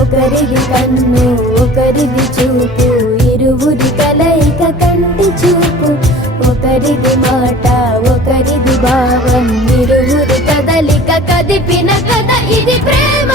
ఒకరిది కన్ను ఒకరిది చూపు, ఇరువురి కలయిక కంటి చూపు. ఒకరిది మాట ఒకరిది భావం, ఇరువురి కదలిక కదిపిన కథ ఇది ప్రేమ.